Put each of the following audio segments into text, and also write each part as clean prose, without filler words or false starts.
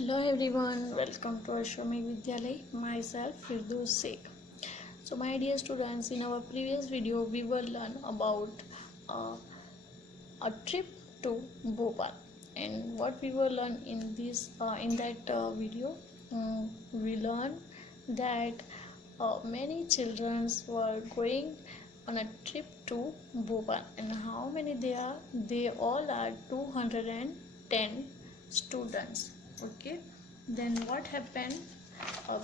Hello everyone, welcome to Ashwamedh Vidyalay. Myself Firdaus Sheikh. So my dear students, in our previous video we will learn about uh, a trip to Bhopal, and what we will learn in that video, we learn that many children were going on a trip to Bhopal, and how many they are? They all are 210 students. Okay, then what happened?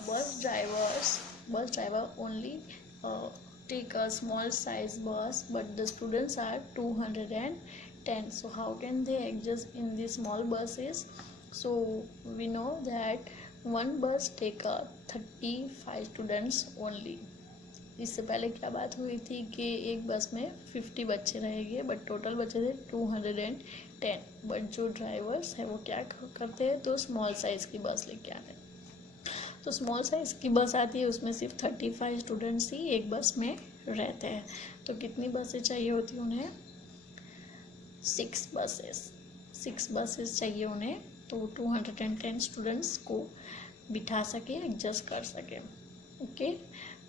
Bus driver only uh, take a small size bus, but the students are 210. So how can they adjust in these small buses? So we know that one bus take 35 students only. इससे पहले क्या बात हुई थी कि एक बस में 50 बच्चे रहेंगे, बट टोटल बच्चे थे 210. बट जो ड्राइवर्स है वो क्या करते हैं, तो स्मॉल साइज़ की बस लेके आते हैं. तो स्मॉल साइज़ की बस आती है, उसमें सिर्फ 35 स्टूडेंट्स ही एक बस में रहते हैं. तो कितनी बसें चाहिए होती उन्हें? 6 बसेस चाहिए उन्हें, तो 210 स्टूडेंट्स को बिठा सके, एडजस्ट कर सके. Okay,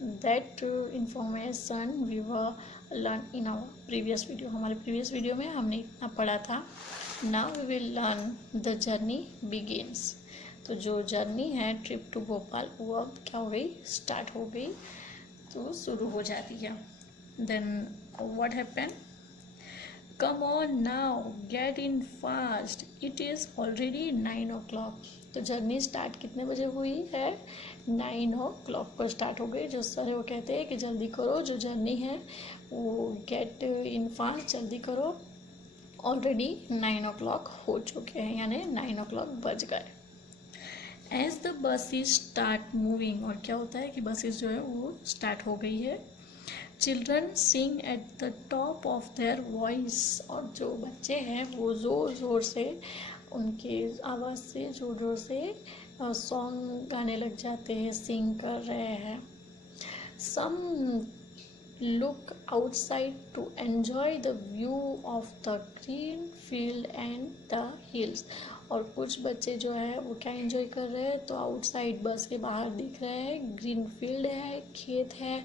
that information we were learn in our previous video. हमारे प्रीवियस वीडियो में हमने इतना पढ़ा था. Now we will learn the journey begins. तो जो जर्नी है ट्रिप टू भोपाल, वो अब क्या हो गई? स्टार्ट हो गई, तो शुरू हो जाती है. Then what happen? Come on now, get in fast, it is already 9 o'clock. तो जर्नी स्टार्ट कितने बजे हुई है? 9 o'clock पर स्टार्ट हो गई. जो सर है वो कहते हैं कि जल्दी करो, जो जर्नी है वो गेट इन फास्ट, जल्दी करो. ऑलरेडी 9 o'clock हो चुके हैं, यानी 9 o'clock बज गए. As the buses start moving, और क्या होता है कि बसेस जो है वो स्टार्ट हो गई है. Children Singh at the top of their voice, और जो बच्चे हैं वो ज़ोर ज़ोर से, उनके आवाज़ से ज़ोर ज़ोर से सॉन्ग गाने लग जाते हैं, सिंग कर रहे हैं. Some look outside to enjoy the view of the green field and the hills. और कुछ बच्चे जो है वो क्या एंजॉय कर रहे हैं? तो आउटसाइड बस के बाहर दिख रहे हैं, ग्रीन फील्ड है, खेत है,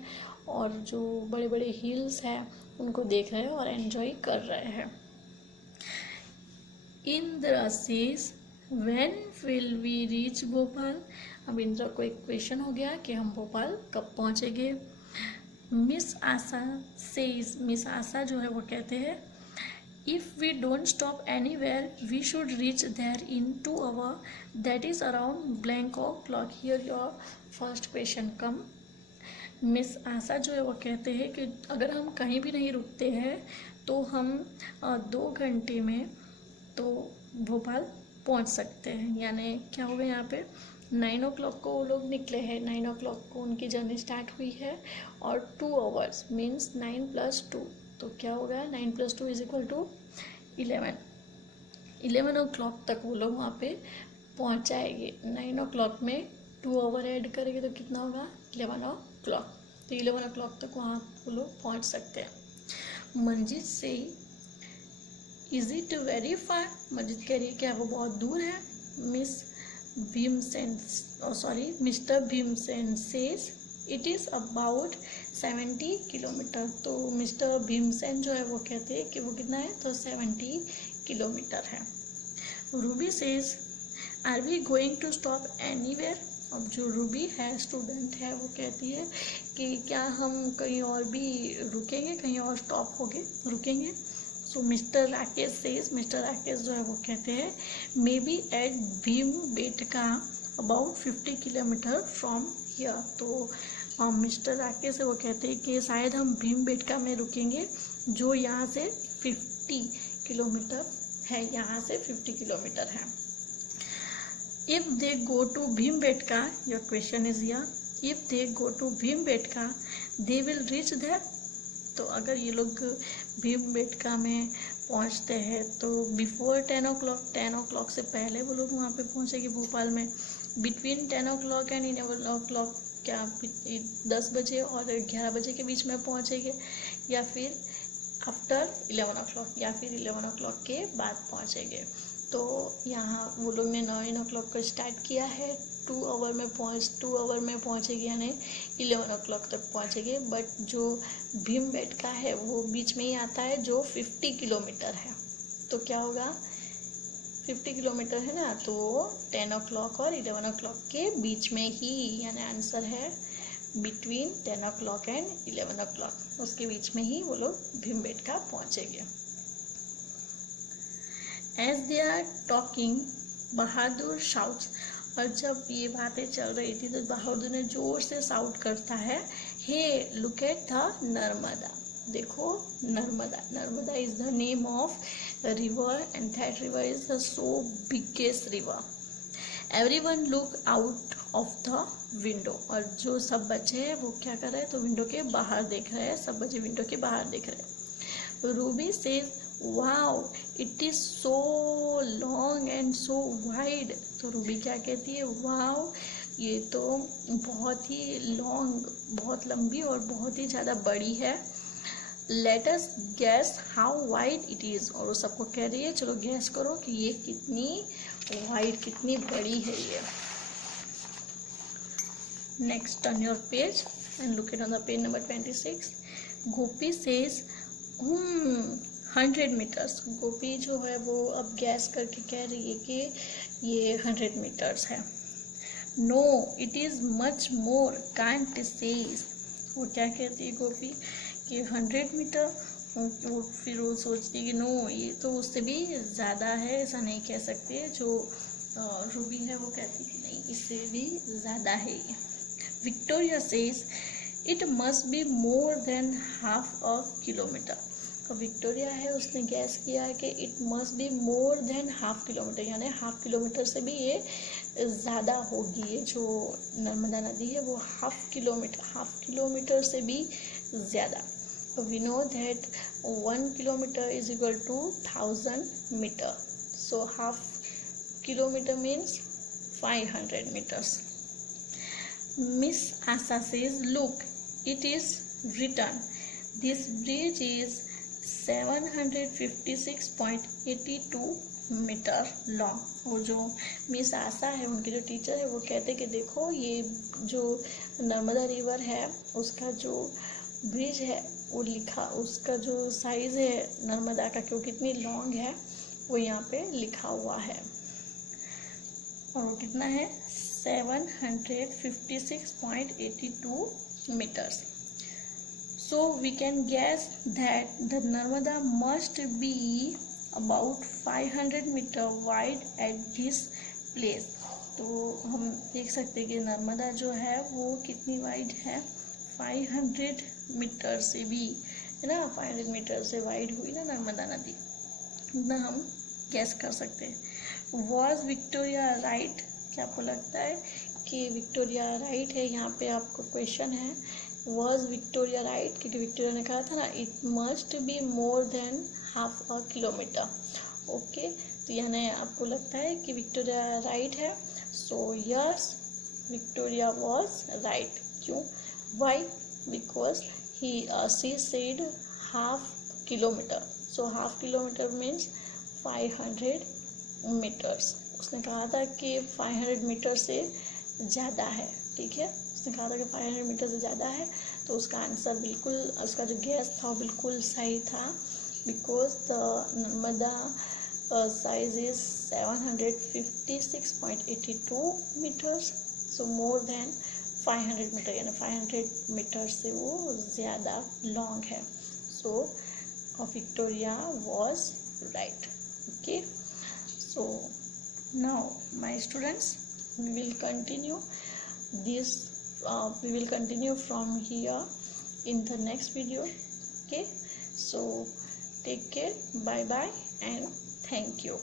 और जो बड़े बड़े हिल्स हैं उनको देख रहे हैं और एंजॉय कर रहे हैं. Indra says, when will we reach Bhopal? अब इंद्र को एक क्वेश्चन हो गया कि हम भोपाल कब पहुँचेंगे. Miss Asha says, Miss Asha जो है वो कहते हैं, if we don't stop anywhere we should reach there in 2 hours, that is around blank o'clock. Here your first question come. Miss Asha जो है वो कहते हैं कि अगर हम कहीं भी नहीं रुकते हैं तो हम 2 घंटे में तो भोपाल पहुंच सकते हैं. यानी क्या होगा यहाँ पे? 9 o'clock को वो लोग निकले हैं, 9 o'clock को उनकी जर्नी स्टार्ट हुई है, और 2 hours मीन्स 9 + 2. तो क्या होगा? 9 + 2 = 11. 11 o'clock तक वो लोग वहाँ पे पहुँच जाएंगे. 9 o'clock में 2 hour ऐड करेंगे तो कितना होगा? 11 o'clock. तो 11 o'clock तक वहाँ वो लोग पहुँच सकते हैं. मंजित से, is it very far? Manjit कह रही है क्या वो बहुत दूर है? Mister Bhimsen says it is about 70 kilometre. तो मिस्टर भीमसेन जो है वो कहते हैं कि वो कितना है? तो 70 किलोमीटर है. Ruby says, are we going to stop anywhere? अब जो रूबी है, स्टूडेंट है, वो कहती है कि क्या हम कहीं और भी रुकेंगे, कहीं और स्टॉप रुकेंगे. So Mister Rakesh says, Mister Rakesh जो है वो कहते हैं, may be at Bhimbetka about 50 kilometre from here. तो मिस्टर राकेश है वो कहते हैं कि शायद हम भीमबेटका में रुकेंगे, जो यहाँ से 50 किलोमीटर है, यहाँ से 50 किलोमीटर है. If they go to Bhimbetka, your question is here, if they go to Bhimbetka, they will reach there. तो अगर ये लोग भीमबेटका में पहुंचते हैं तो बिफोर 10 o'clock, 10 o'clock से पहले वो लोग वहाँ पे पहुँचेंगे भोपाल में. बिटवीन 10 o'clock एंड 11 o'clock, क्या 10 बजे और 11 बजे के बीच में पहुँचेंगे, या फिर आफ्टर 11 o'clock, या फिर 11 o'clock के बाद पहुँचेंगे. तो यहाँ वो लोग ने 9 o'clock को स्टार्ट किया है, 2 आवर में पहुँचेगी, यानी 11 o'clock तक पहुँचेंगे। बट जो भीमबेटका है वो बीच में ही आता है, जो 50 किलोमीटर है। तो क्या होगा, 50 किलोमीटर है ना, तो 10 o'clock और 11 o'clock के बीच में ही, यानी आंसर है बिटवीन 10 o'clock एंड 11 o'clock, उसके बीच में ही वो लोग भीमबेटका पहुँचेंगे। As they are talking, Bahadur shouts, और जब ये बातें चल रही थी तो बहादुर ने जोर से शाउट करता है, hey look at the Narmada, देखो Narmada is the name of river and that river is the so biggest river. Everyone look out of the window, और जो सब बच्चे हैं वो क्या कर रहे हैं, तो विंडो के बाहर देख रहे हैं, सब बच्चे विंडो के बाहर देख रहे हैं। Ruby says wow it is so long and so wide, तो रूबी क्या कहती है, वाओ ये तो बहुत ही लॉन्ग, बहुत लंबी और बहुत ही ज़्यादा बड़ी है। Let us gas how wide it is, और वो सबको कह रही है चलो गैस करो कि ये कितनी वाइड, कितनी बड़ी है ये। Next turn your page and look it on the page number 26। Gopi says 100 metres, Gopi जो है वो अब गैस करके कह रही है कि ये 100 मीटर्स है। No it is much more, कांट सेज, वो क्या कहती है गोपी कि 100 मीटर, वो फिर वो सोचती है कि नो ये तो उससे भी ज़्यादा है, ऐसा नहीं कह सकते। जो रूबी है वो कहती है नहीं इससे भी ज़्यादा है ये। Victoria says it must be more than half a kilometre, तो विक्टोरिया है उसने गैस किया है कि it must be more than half kilometre, यानी हाफ किलोमीटर से भी ये ज़्यादा होगी। ये जो नर्मदा नदी है वो हाफ किलोमीटर से भी ज़्यादा। We know that 1 kilometre is equal to 1000 metre, so half kilometre means 500 meters. Miss Asa says, look, it is written. This bridge is 756.82 metre long. वो जो मिस आशा है उनके जो टीचर है वो कहते कि देखो ये जो नर्मदा रिवर है उसका जो ब्रिज है वो लिखा, उसका जो साइज़ है नर्मदा का कि वो कितनी लॉन्ग है वो यहाँ पे लिखा हुआ है, और वो कितना है 756.82 meters. So we can guess that the Narmada must be about 500 meter wide at this place. तो हम देख सकते हैं कि नर्मदा जो है वो कितनी वाइड है, 500 मीटर से भी, है ना, 500 मीटर से वाइड हुई ना नर्मदा नदी, इतना हम गैस कर सकते हैं। वॉज विक्टोरिया राइट, क्या आपको लगता है कि विक्टोरिया राइट है? यहाँ पे आपको क्वेश्चन है वॉज विक्टोरिया राइट, क्योंकि विक्टोरिया ने कहा था ना it must be more than half a kilometre. Okay, तो यानी आपको लगता है कि विक्टोरिया राइट है। So yes, Victoria was right. क्यों? Why? Because she said half kilometre, so half kilometre means 500 metres. उसने कहा था कि 500 मीटर से ज़्यादा है, ठीक है, उसने कहा था कि 500 मीटर से ज़्यादा है, तो उसका आंसर बिल्कुल, उसका जो गैस था वो बिल्कुल सही था। Because the Narmada size is 756.82 metres, so more than 500 metre, यानी 500 मीटर से वो ज़्यादा लॉन्ग है। So Victoria was right. Okay, so now my students, we will continue this we will continue from here in the next video. Okay, so take care, bye bye and thank you.